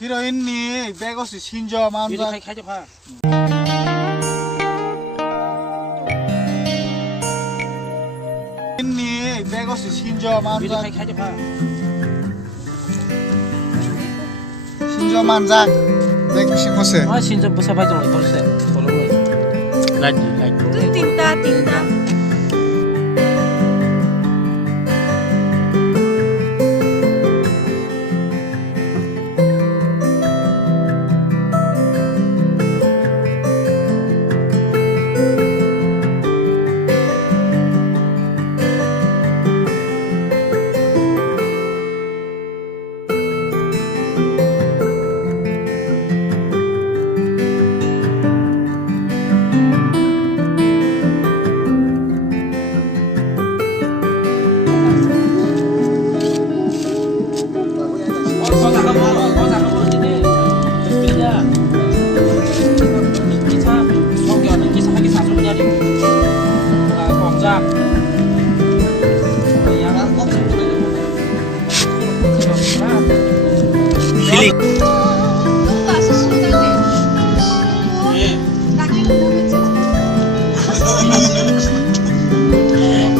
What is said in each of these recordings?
히로인니 베거스 신저 만자 khai 인니 베거스 신저 만자 신저 만자 베거스 코세 Xin bữa sau bay trong lại sẽ thổi luôn rồi. Lại. Cứ tinta.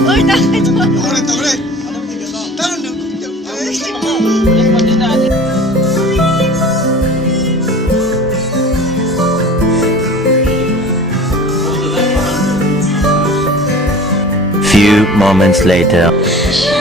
Ôi, này thôi. Few moments later.